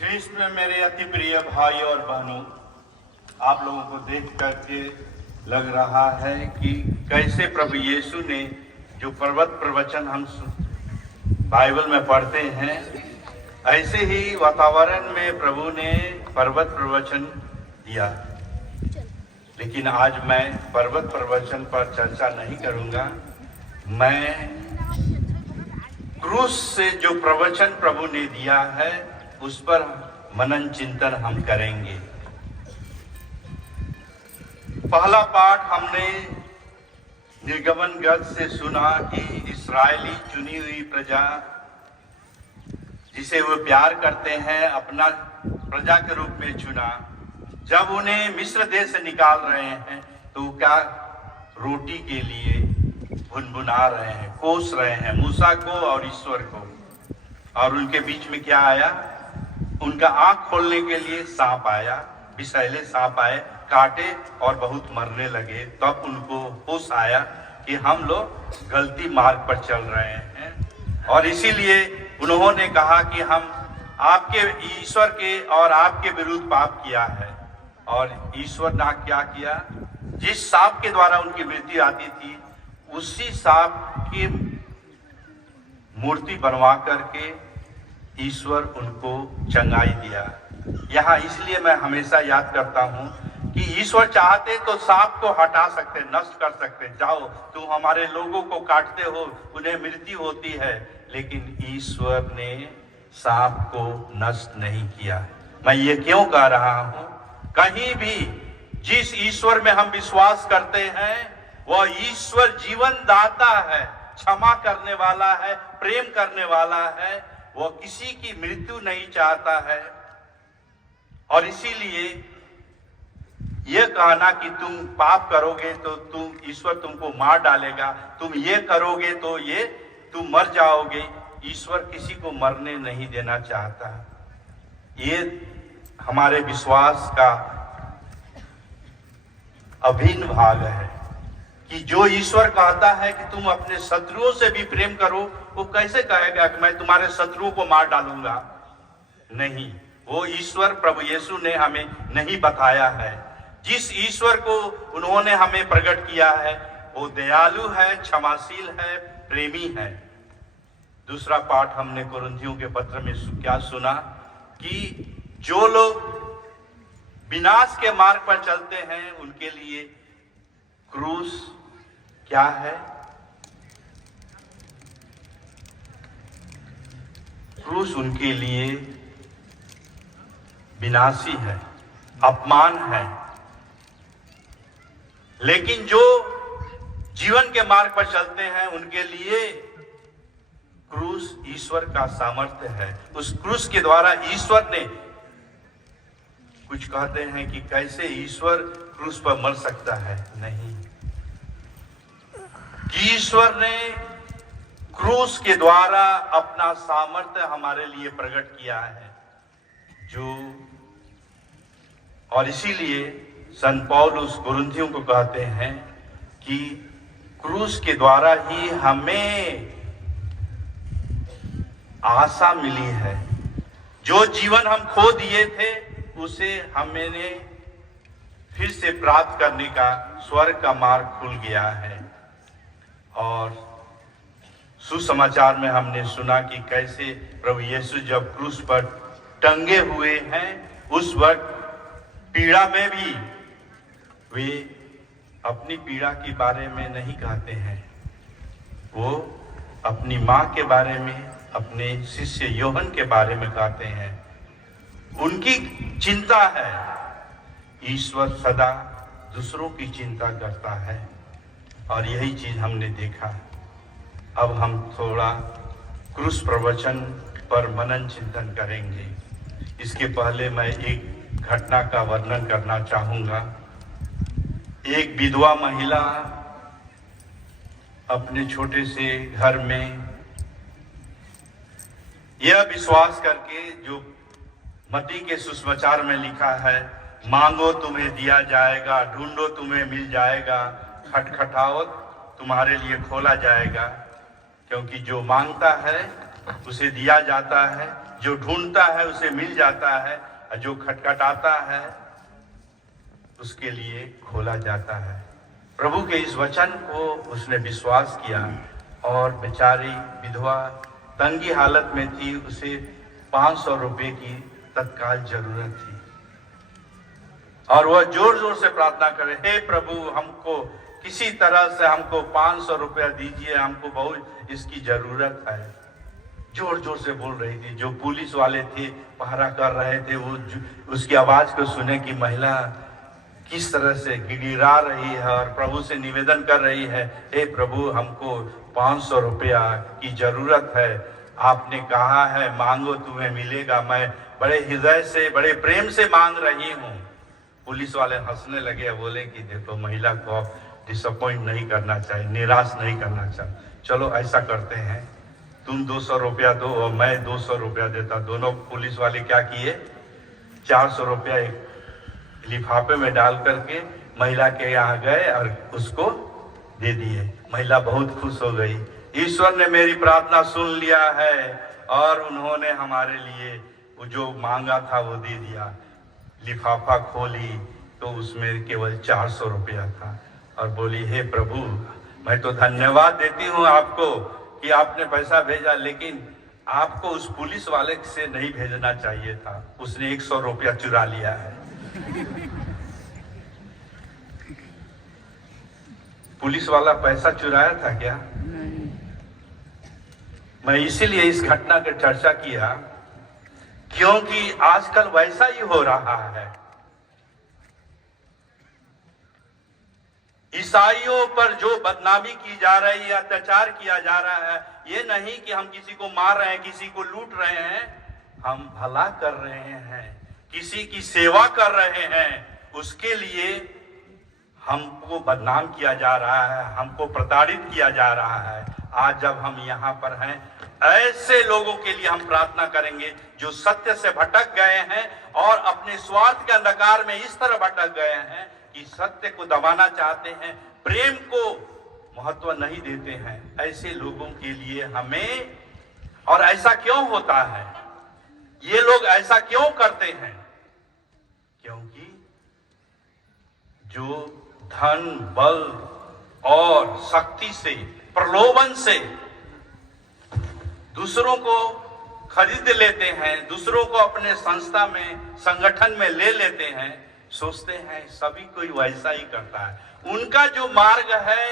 ख्रीष्ट में मेरे अति प्रिय भाई और बहनों, आप लोगों को देख करके लग रहा है कि कैसे प्रभु यीशु ने जो पर्वत प्रवचन हम बाइबल में पढ़ते हैं, ऐसे ही वातावरण में प्रभु ने पर्वत प्रवचन दिया। लेकिन आज मैं पर्वत प्रवचन पर चर्चा नहीं करूंगा। मैं क्रूस से जो प्रवचन प्रभु ने दिया है उस पर मनन चिंतन हम करेंगे। पहला पाठ हमने निर्गमन ग्रंथ से सुना कि इस्राएली चुनी हुई प्रजा जिसे वो प्यार करते हैं अपना प्रजा के रूप में चुना। जब उन्हें मिस्र देश से निकाल रहे हैं तो क्या रोटी के लिए भुनभुना रहे हैं, कोस रहे हैं मूसा को और ईश्वर को। और उनके बीच में क्या आया? उनका आंख खोलने के लिए सांप आया, विषैले सांप आए, काटे और बहुत मरने लगे। तब उनको होश आया कि हम लोग गलती मार्ग पर चल रहे हैं और इसीलिए उन्होंने कहा कि हम आपके ईश्वर के और आपके विरुद्ध पाप किया है। और ईश्वर ने क्या किया? जिस सांप के द्वारा उनकी मृत्यु आती थी उसी सांप की मूर्ति बनवा करके ईश्वर उनको चंगाई दिया। यहाँ इसलिए मैं हमेशा याद करता हूँ कि ईश्वर चाहते तो सांप को हटा सकते, नष्ट कर सकते। जाओ तुम हमारे लोगों को काटते हो, उन्हें मृत्यु होती है, लेकिन ईश्वर ने सांप को नष्ट नहीं किया। मैं ये क्यों कह रहा हूँ? कहीं भी जिस ईश्वर में हम विश्वास करते हैं वह ईश्वर जीवन दाता है, क्षमा करने वाला है, प्रेम करने वाला है। वह किसी की मृत्यु नहीं चाहता है। और इसीलिए यह कहना कि तुम पाप करोगे तो ईश्वर तुमको मार डालेगा, तुम ये करोगे तो तुम मर जाओगे, ईश्वर किसी को मरने नहीं देना चाहता। ये हमारे विश्वास का अभिन्न भाग है कि जो ईश्वर कहता है कि तुम अपने शत्रुओं से भी प्रेम करो, वो कैसे कहेगा कि मैं तुम्हारे शत्रुओं को मार डालूंगा? नहीं, वो ईश्वर प्रभु यीशु ने हमें नहीं बताया है। जिस ईश्वर को उन्होंने हमें प्रकट किया है वो दयालु है, क्षमाशील है, प्रेमी है। दूसरा पाठ हमने कुरिन्थियों के पत्र में क्या सुना कि जो लोग विनाश के मार्ग पर चलते हैं उनके लिए क्रूस क्या है? क्रूस उनके लिए विनाशी है, अपमान है। लेकिन जो जीवन के मार्ग पर चलते हैं उनके लिए क्रूस ईश्वर का सामर्थ्य है। उस क्रूस के द्वारा ईश्वर ने, कुछ कहते हैं कि कैसे ईश्वर क्रूस पर मर सकता है? नहीं, ईश्वर ने क्रूस के द्वारा अपना सामर्थ्य हमारे लिए प्रकट किया है। और इसीलिए संत पौलुस कुरिन्थियों को कहते हैं कि क्रूस के द्वारा ही हमें आशा मिली है। जो जीवन हम खो दिए थे उसे हमने फिर से प्राप्त करने का स्वर्ग का मार्ग खुल गया है। और सुसमाचार में हमने सुना कि कैसे प्रभु यीशु जब क्रूस पर टंगे हुए हैं उस वक्त पीड़ा में भी वे अपनी पीड़ा के बारे में नहीं कहते हैं। वो अपनी माँ के बारे में, अपने शिष्य योहन के बारे में कहते हैं। उनकी चिंता है। ईश्वर सदा दूसरों की चिंता करता है और यही चीज हमने देखा। अब हम थोड़ा क्रूस प्रवचन पर मनन चिंतन करेंगे। इसके पहले मैं एक घटना का वर्णन करना चाहूंगा। एक विधवा महिला अपने छोटे से घर में यह विश्वास करके, जो मत्ती के सुसमाचार में लिखा है, मांगो तुम्हें दिया जाएगा, ढूंढो तुम्हें मिल जाएगा, खटखटाओ तुम्हारे लिए खोला जाएगा। क्योंकि जो मांगता है उसे दिया जाता है, जो ढूंढता है उसे मिल जाता है, और जो खटखटाता है उसके लिए खोला जाता है। प्रभु के इस वचन को उसने विश्वास किया और बेचारी विधवा तंगी हालत में थी, उसे 500 रुपए की तत्काल जरूरत थी और वह जोर जोर से प्रार्थना करे, हे प्रभु हमको किसी तरह से हमको 500 रुपया दीजिए, हमको बहुत इसकी जरूरत है। जोर जोर से बोल रही थी। जो पुलिस वाले थे पहरा कर रहे थे, वो उसकी आवाज को सुने कि महिला किस तरह से गिड़गिड़ा रही है और प्रभु से निवेदन कर रही है, हे प्रभु हमको 500 रुपया की जरूरत है, आपने कहा है मांगो तुम्हें मिलेगा, मैं बड़े हृदय से बड़े प्रेम से मांग रही हूँ। पुलिस वाले हंसने लगे, बोले कि देखो महिला को आप डिसअपॉइंट नहीं करना चाहिए, निराश नहीं करना चाहिए। चलो ऐसा करते हैं, तुम 200 रुपया दो और मैं 200 रुपया देता। दोनों पुलिस वाले क्या किए, 400 रुपया एक लिफाफे में डाल करके महिला के यहाँ गए और उसको दे दिए। महिला बहुत खुश हो गई, ईश्वर ने मेरी प्रार्थना सुन लिया है और उन्होंने हमारे लिए वो जो मांगा था वो दे दिया। लिफाफा खोली तो उसमें केवल 400 रुपया था और बोली, हे प्रभु मैं तो धन्यवाद देती हूँ आपको कि आपने पैसा भेजा, लेकिन आपको उस पुलिस वाले से नहीं भेजना चाहिए था, उसने 100 रुपया चुरा लिया है। पुलिस वाला पैसा चुराया था क्या? मैं इसीलिए इस घटना की चर्चा किया क्योंकि आजकल वैसा ही हो रहा है। ईसाइयों पर जो बदनामी की जा रही है, अत्याचार किया जा रहा है, ये नहीं कि हम किसी को मार रहे हैं, किसी को लूट रहे हैं, हम भला कर रहे हैं, किसी की सेवा कर रहे हैं, उसके लिए हमको बदनाम किया जा रहा है, हमको प्रताड़ित किया जा रहा है। आज जब हम यहाँ पर हैं, ऐसे लोगों के लिए हम प्रार्थना करेंगे जो सत्य से भटक गए हैं और अपने स्वार्थ के अंधकार में इस तरह भटक गए हैं कि सत्य को दबाना चाहते हैं, प्रेम को महत्व नहीं देते हैं। ऐसे लोगों के लिए हमें, और ऐसा क्यों होता है, ये लोग ऐसा क्यों करते हैं? क्योंकि जो धन बल और शक्ति से, प्रलोभन से दूसरों को खरीद लेते हैं, दूसरों को अपने संस्था में, संगठन में ले लेते हैं, सोचते हैं सभी कोई वैसा ही करता है। उनका जो मार्ग है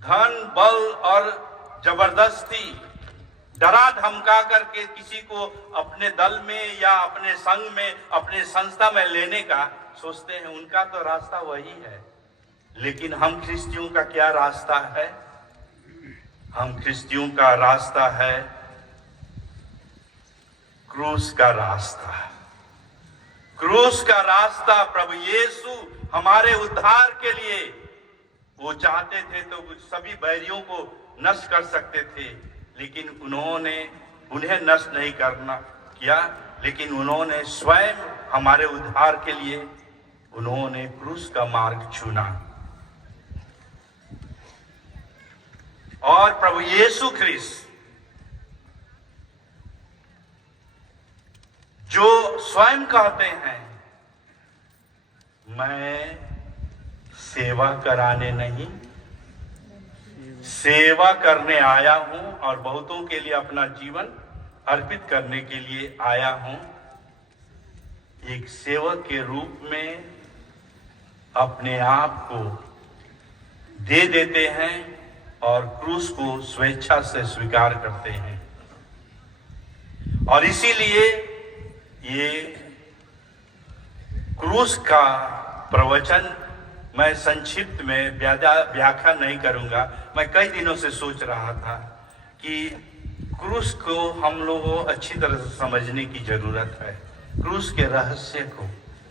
धन बल और जबरदस्ती, डरा धमका करके किसी को अपने दल में या अपने संघ में, अपने संस्था में लेने का सोचते हैं, उनका तो रास्ता वही है। लेकिन हम ख्रिस्तियों का क्या रास्ता है? हम ख्रिस्तियों का रास्ता है क्रूस का रास्ता। क्रूस का रास्ता प्रभु यीशु हमारे उद्धार के लिए, वो चाहते थे तो सभी बैरियों को नष्ट कर सकते थे, लेकिन उन्हें नष्ट नहीं करना किया, लेकिन उन्होंने स्वयं हमारे उद्धार के लिए उन्होंने क्रूस का मार्ग चुना। और प्रभु यीशु ख्रिस्त जो स्वयं कहते हैं, मैं सेवा कराने नहीं, सेवा करने आया हूं और बहुतों के लिए अपना जीवन अर्पित करने के लिए आया हूं। एक सेवक के रूप में अपने आप को दे देते हैं और क्रूस को स्वेच्छा से स्वीकार करते हैं। और इसीलिए ये क्रूस का प्रवचन मैं संक्षिप्त में व्याख्या नहीं करूंगा। मैं कई दिनों से सोच रहा था कि क्रूस को हम लोगों को अच्छी तरह से समझने की जरूरत है, क्रूस के रहस्य को।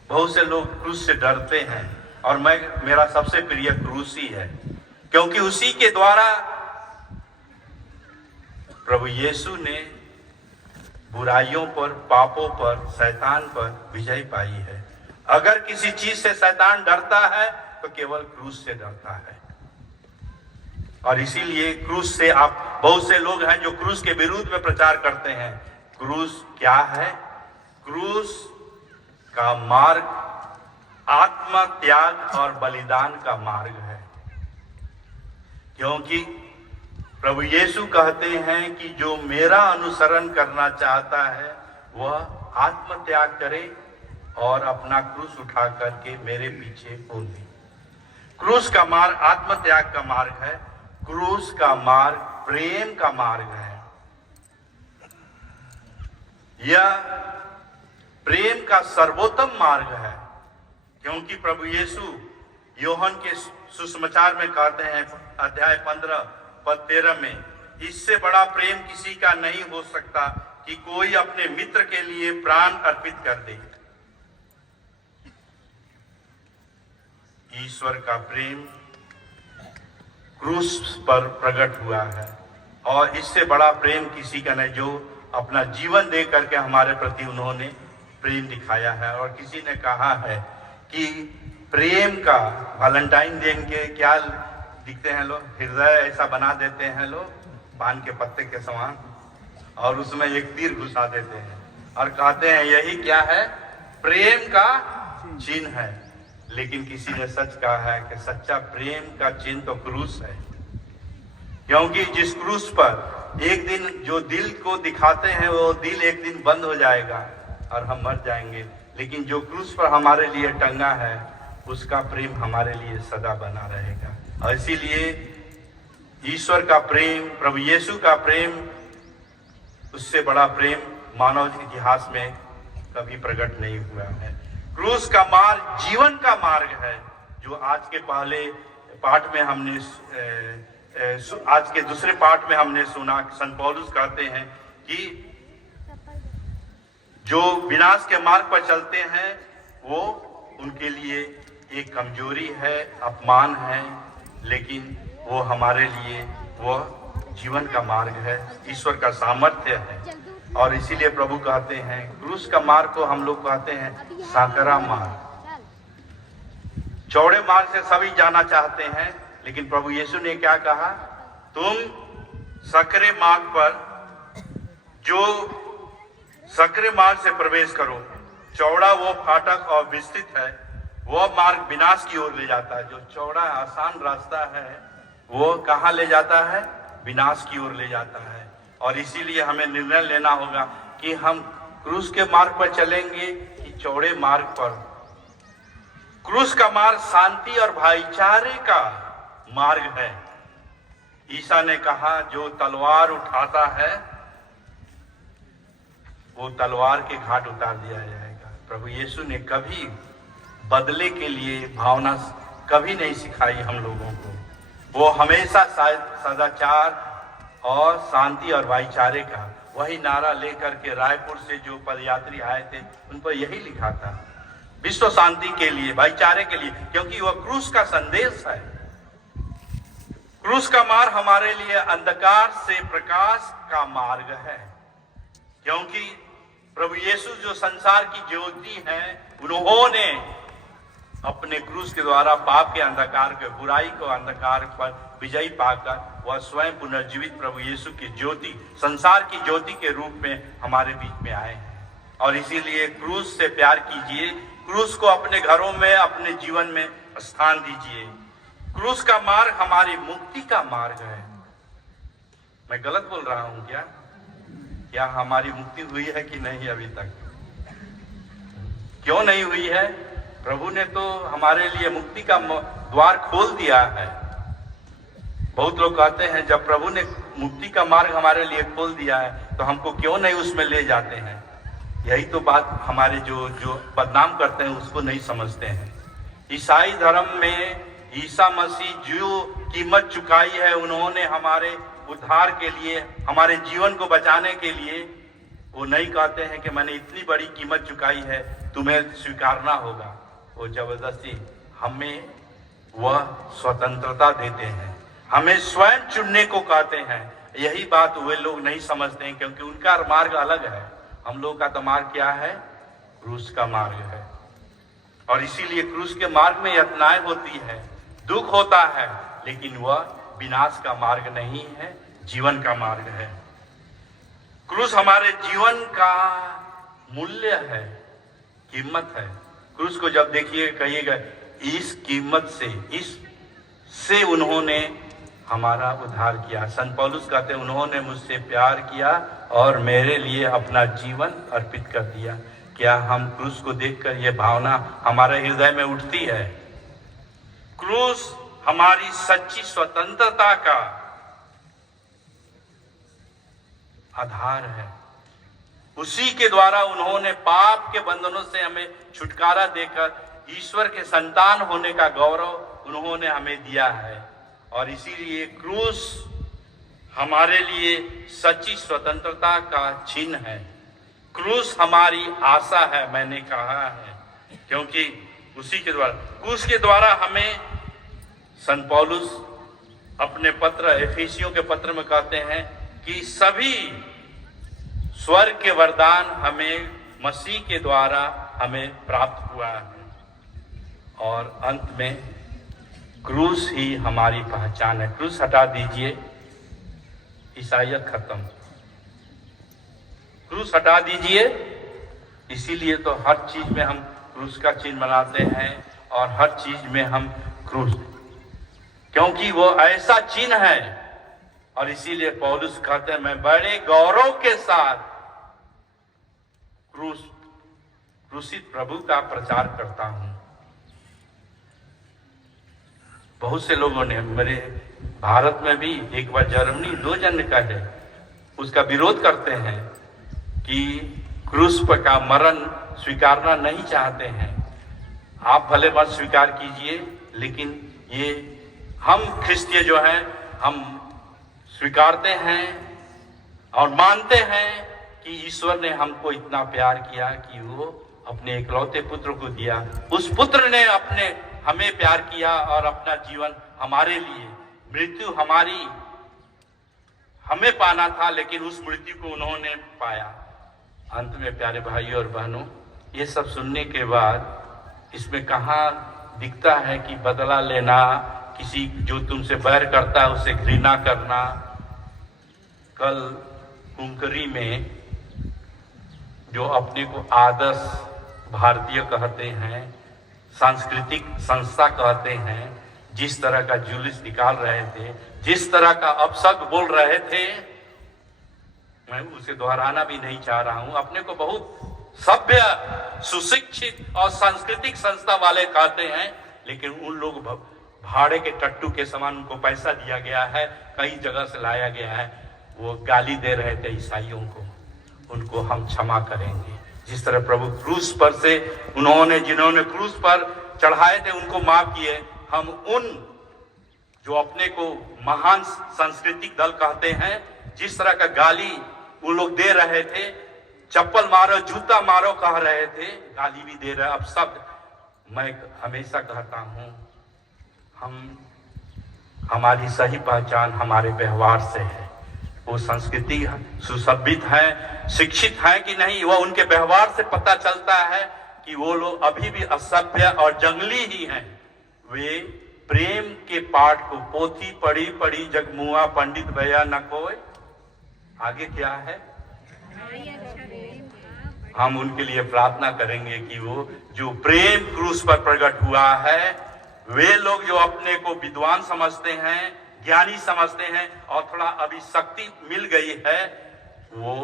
बहुत से लोग क्रूस से डरते हैं और मेरा सबसे प्रिय क्रूस ही है, क्योंकि उसी के द्वारा प्रभु यीशु ने बुराइयों पर, पापों पर, शैतान पर विजय पाई है। अगर किसी चीज से शैतान डरता है तो केवल क्रूस से डरता है। और इसीलिए क्रूस से आप, बहुत से लोग हैं जो क्रूस के विरुद्ध में प्रचार करते हैं। क्रूस क्या है? क्रूस का मार्ग आत्म त्याग और बलिदान का मार्ग है। क्योंकि प्रभु यीशु कहते हैं कि जो मेरा अनुसरण करना चाहता है वह आत्म त्याग करे और अपना क्रूस उठा करके मेरे पीछे हो ले। क्रूस का मार्ग आत्म त्याग का मार्ग है। क्रूस का मार्ग प्रेम का मार्ग है। यह प्रेम का सर्वोत्तम मार्ग है। क्योंकि प्रभु यीशु यूहन्ना के सुसमाचार में कहते हैं, अध्याय 15 पद 13 में, इससे बड़ा प्रेम किसी का नहीं हो सकता कि कोई अपने मित्र के लिए प्राण अर्पित कर दे। ईश्वर का प्रेम क्रूस पर प्रकट हुआ है और इससे बड़ा प्रेम किसी का नहीं, जो अपना जीवन दे करके हमारे प्रति उन्होंने प्रेम दिखाया है। और किसी ने कहा है कि प्रेम का वैलेंटाइन डे के क्या दिखते हैं लोग, हृदय ऐसा बना देते हैं लोग पान के पत्ते के समान, और उसमें एक तीर घुसा देते हैं और कहते हैं यही क्या है? प्रेम का चिन्ह है। लेकिन किसी ने सच कहा है कि सच्चा प्रेम का चिन्ह तो क्रूस है। क्योंकि जिस क्रूस पर एक दिन जो दिल को दिखाते हैं वो दिल एक दिन बंद हो जाएगा और हम मर जाएंगे, लेकिन जो क्रूस पर हमारे लिए टंगा है उसका प्रेम हमारे लिए सदा बना रहेगा। और इसीलिए ईश्वर का प्रेम, प्रभु यीशु का प्रेम, उससे बड़ा प्रेम मानव इतिहास में कभी प्रकट नहीं हुआ है। क्रूस का मार्ग जीवन का मार्ग है, जो आज के पहले पाठ में हमने आज के दूसरे पाठ में हमने सुना। संत पौलुस कहते हैं कि जो विनाश के मार्ग पर चलते हैं वो उनके लिए एक कमजोरी है, अपमान है, लेकिन वो हमारे लिए वह जीवन का मार्ग है, ईश्वर का सामर्थ्य है। और इसीलिए प्रभु कहते हैं क्रूस का मार्ग को हम लोग कहते हैं सांकरा मार्ग। चौड़े मार्ग से सभी जाना चाहते हैं, लेकिन प्रभु यीशु ने क्या कहा? तुम सकरे मार्ग पर, जो सकरे मार्ग से प्रवेश करो। चौड़ा वो फाटक और विस्तृत है, वह मार्ग विनाश की ओर ले जाता है। जो चौड़ा आसान रास्ता है वो कहाँ ले जाता है? विनाश की ओर ले जाता है। और इसीलिए हमें निर्णय लेना होगा कि हम क्रूस के मार्ग पर चलेंगे कि चौड़े मार्ग पर। क्रूस का मार्ग शांति और भाईचारे का मार्ग है। ईसा ने कहा जो तलवार उठाता है वो तलवार के घाट उतार दिया जाएगा। प्रभु यीशु ने कभी बदले के लिए भावना कभी नहीं सिखाई हम लोगों को। वो हमेशा सदाचार और शांति और भाईचारे का वही नारा लेकर के रायपुर से जो पदयात्री आए थे उन पर यही लिखा था, विश्व शांति के लिए, भाईचारे के लिए, क्योंकि वह क्रूस का संदेश है। क्रूस का मार्ग हमारे लिए अंधकार से प्रकाश का मार्ग है। क्योंकि प्रभु यीशु जो संसार की ज्योति हैं, उन्होंने अपने क्रूस के द्वारा पाप के अंधकार के, बुराई को अंधकार पर विजयी पाकर वह स्वयं पुनर्जीवित प्रभु यीशु की ज्योति, संसार की ज्योति के रूप में हमारे बीच में आए हैं। और इसीलिए क्रूस से प्यार कीजिए, क्रूस को अपने घरों में, अपने जीवन में स्थान दीजिए। क्रूस का मार्ग हमारी मुक्ति का मार्ग है। मैं गलत बोल रहा हूं क्या? क्या हमारी मुक्ति हुई है कि नहीं अभी तक? क्यों नहीं हुई है? प्रभु ने तो हमारे लिए मुक्ति का द्वार खोल दिया है। बहुत लोग कहते हैं जब प्रभु ने मुक्ति का मार्ग हमारे लिए खोल दिया है तो हमको क्यों नहीं उसमें ले जाते हैं। यही तो बात हमारे जो बदनाम करते हैं उसको नहीं समझते हैं। ईसाई धर्म में ईसा मसीह जो कीमत चुकाई है, उन्होंने हमारे उद्धार के लिए, हमारे जीवन को बचाने के लिए, वो नहीं कहते हैं कि मैंने इतनी बड़ी कीमत चुकाई है, तुम्हें स्वीकारना होगा। वो जबरदस्ती हमें वह स्वतंत्रता देते हैं, हमें स्वयं चुनने को कहते हैं। यही बात वे लोग नहीं समझते हैं, क्योंकि उनका मार्ग अलग है। हम लोग का तो मार्ग क्या है? क्रूस का मार्ग है। और इसीलिए क्रूस के मार्ग में यातनाएं होती है, दुख होता है, लेकिन वह विनाश का मार्ग नहीं है, जीवन का मार्ग है। क्रूस हमारे जीवन का मूल्य है, कीमत है। क्रूस को जब देखिए कहिएगा इस कीमत से, इससे उन्होंने हमारा उद्धार किया। संत पौलुस कहते हैं उन्होंने मुझसे प्यार किया और मेरे लिए अपना जीवन अर्पित कर दिया। क्या हम क्रूस को देखकर यह भावना हमारे हृदय में उठती है? क्रूस हमारी सच्ची स्वतंत्रता का आधार है। उसी के द्वारा उन्होंने पाप के बंधनों से हमें छुटकारा देकर ईश्वर के संतान होने का गौरव उन्होंने हमें दिया है। और इसीलिए क्रूस हमारे लिए सच्ची स्वतंत्रता का चिन्ह है। क्रूस हमारी आशा है, मैंने कहा है, क्योंकि उसी के द्वारा, क्रूस के द्वारा हमें संत पौलुस अपने पत्र एफिसियों के पत्र में कहते हैं कि सभी स्वर्ग के वरदान हमें मसीह के द्वारा हमें प्राप्त हुआ है। और अंत में क्रूस ही हमारी पहचान है। क्रूस हटा दीजिए, ईसाइयत खत्म। क्रूस हटा दीजिए। इसीलिए तो हर चीज में हम क्रूस का चिन्ह बनाते हैं और हर चीज में हम क्रूस, क्योंकि वो ऐसा चिन्ह है। और इसीलिए पौलुस कहते हैं मैं बड़े गौरव के साथ क्रूसित प्रभु का प्रचार करता हूं। बहुत से लोगों ने, मेरे भारत में भी एक बार जर्मनी 2 जन का है, उसका विरोध करते हैं कि क्रूस पर का मरण स्वीकारना नहीं चाहते हैं। आप भले मत स्वीकार कीजिए, लेकिन ये हम ख्रिस्तीय जो हैं हम स्वीकारते हैं और मानते हैं कि ईश्वर ने हमको इतना प्यार किया कि वो अपने इकलौते पुत्र को दिया। उस पुत्र ने हमें प्यार किया और अपना जीवन हमारे लिए, मृत्यु हमें पाना था, लेकिन उस मृत्यु को उन्होंने पाया। अंत में प्यारे भाइयों और बहनों, ये सब सुनने के बाद इसमें कहाँ दिखता है कि बदला लेना, किसी जो तुमसे बैर करता है उससे घृणा करना। कल कुंकरी में जो अपने को आदर्श भारतीय कहते हैं, सांस्कृतिक संस्था कहते हैं, जिस तरह का जुलूस निकाल रहे थे, जिस तरह का अपशब्द बोल रहे थे, मैं उसे दोहराना भी नहीं चाह रहा हूं। अपने को बहुत सभ्य, सुशिक्षित और सांस्कृतिक संस्था वाले कहते हैं, लेकिन उन लोग भाड़े के टट्टू के समान उनको पैसा दिया गया है, कई जगह से लाया गया है। वो गाली दे रहे थे ईसाइयों को, उनको हम क्षमा करेंगे। जिस तरह प्रभु क्रूस पर से जिन्होंने क्रूस पर चढ़ाए थे उनको माफ किए, हम उन जो अपने को महान सांस्कृतिक दल कहते हैं, जिस तरह का गाली उन लोग दे रहे थे, चप्पल मारो, जूता मारो कह रहे थे, गाली भी दे रहे। अब शब्द मैं हमेशा कहता हूं, हमारी सही पहचान हमारे व्यवहार से है। वो संस्कृति सुसभ्यित है, शिक्षित है कि नहीं, वह उनके व्यवहार से पता चलता है कि वो लोग अभी भी असभ्य और जंगली ही हैं। वे प्रेम के पाठ को पोथी पढ़ी जगमुआ पंडित भैया न कोई, आगे क्या है, हम उनके लिए प्रार्थना करेंगे कि वो जो प्रेम क्रूस पर प्रकट हुआ है, वे लोग जो अपने को विद्वान समझते हैं, ज्ञानी समझते हैं और थोड़ा अभी शक्ति मिल गई है, वो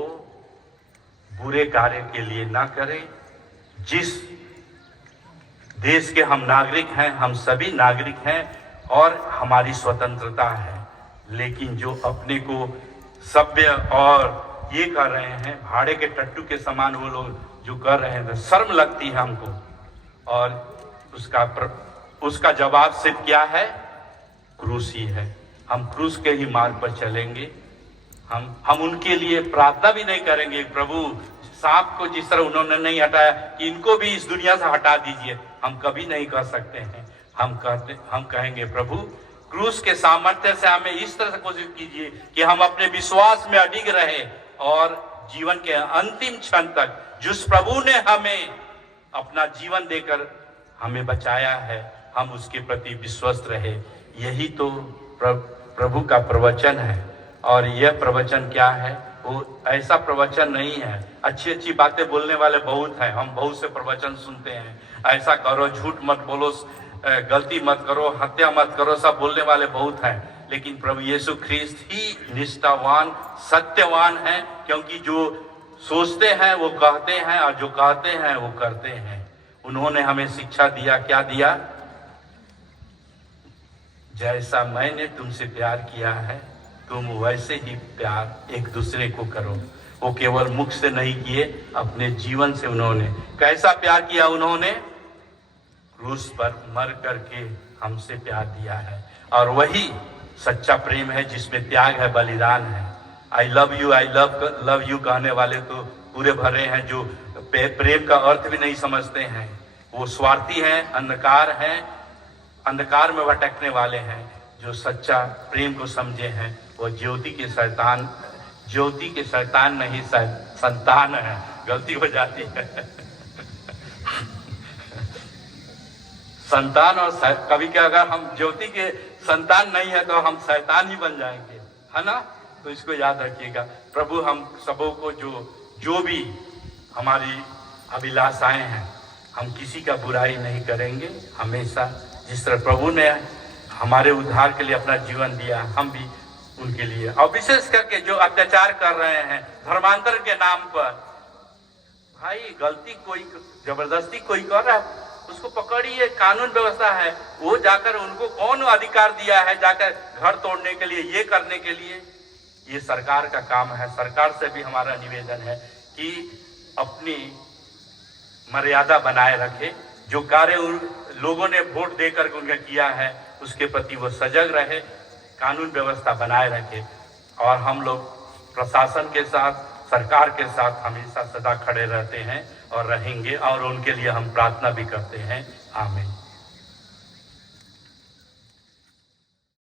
बुरे कार्य के लिए ना करें। जिस देश के हम नागरिक हैं, हम सभी नागरिक हैं और हमारी स्वतंत्रता है, लेकिन जो अपने को सभ्य और ये कर रहे हैं, भाड़े के टट्टू के समान वो लोग जो कर रहे हैं, तो शर्म लगती है हमको। और उसका जवाब सिर्फ क्या है, क्रूस ही है। हम क्रूस के ही मार्ग पर चलेंगे। हम उनके लिए प्रार्थना भी नहीं करेंगे, प्रभु सांप को जिस तरह उन्होंने नहीं हटाया कि इनको भी इस दुनिया से हटा दीजिए, हम कभी नहीं कह सकते हैं। हम कहेंगे प्रभु क्रूस के सामर्थ्य से हमें इस तरह से कोशिश कीजिए कि हम अपने विश्वास में अडिग रहे और जीवन के अंतिम क्षण तक जिस प्रभु ने हमें अपना जीवन देकर हमें बचाया है, हम उसके प्रति विश्वस्त रहे। यही तो प्रभु का प्रवचन है। और यह प्रवचन क्या है? वो ऐसा प्रवचन नहीं है। अच्छी अच्छी बातें बोलने वाले बहुत हैं, हम बहुत से प्रवचन सुनते हैं, ऐसा करो, झूठ मत बोलो, गलती मत करो, हत्या मत करो, सब बोलने वाले बहुत हैं। लेकिन प्रभु यीशु ख्रिस्त ही निष्ठावान सत्यवान है, क्योंकि जो सोचते हैं वो कहते हैं और जो कहते हैं वो करते हैं। उन्होंने हमें शिक्षा दिया, क्या दिया? जैसा मैंने तुमसे प्यार किया है तुम वैसे ही प्यार एक दूसरे को करो। वो केवल मुख से नहीं किए, अपने जीवन से उन्होंने कैसा प्यार किया? उन्होंने क्रूस पर मर करके हमसे प्यार दिया है। और वही सच्चा प्रेम है जिसमें त्याग है, बलिदान है। आई लव यू कहने वाले तो पूरे भरे हैं, जो प्रेम का अर्थ भी नहीं समझते हैं। वो स्वार्थी हैं, अंधकार में भटकने वाले हैं। जो सच्चा प्रेम को समझे हैं वो ज्योति के शैतान नहीं संतान है। गलती हो जाती है संतान और कभी क्या, अगर हम ज्योति के संतान नहीं है तो हम शैतान ही बन जाएंगे, है ना? तो इसको याद रखिएगा। प्रभु हम सबों को जो भी हमारी अभिलाषाएं हैं, हम किसी का बुराई नहीं करेंगे। हमेशा जिस तरह प्रभु ने हमारे उद्धार के लिए अपना जीवन दिया, हम भी उनके लिए, और विशेष करके जो अत्याचार कर रहे हैं धर्मांतर के नाम पर, भाई गलती कोई जबरदस्ती कोई कर रहा है उसको पकड़िए, कानून व्यवस्था है। वो जाकर, उनको कौन अधिकार दिया है जाकर घर तोड़ने के लिए, ये करने के लिए? ये सरकार का काम है। सरकार से भी हमारा निवेदन है कि अपनी मर्यादा बनाए रखे। जो कार्य लोगों ने वोट देकर उनका किया है उसके प्रति वो सजग रहे, कानून व्यवस्था बनाए रखे। और हम लोग प्रशासन के साथ, सरकार के साथ हमेशा सदा खड़े रहते हैं और रहेंगे, और उनके लिए हम प्रार्थना भी करते हैं। आमीन।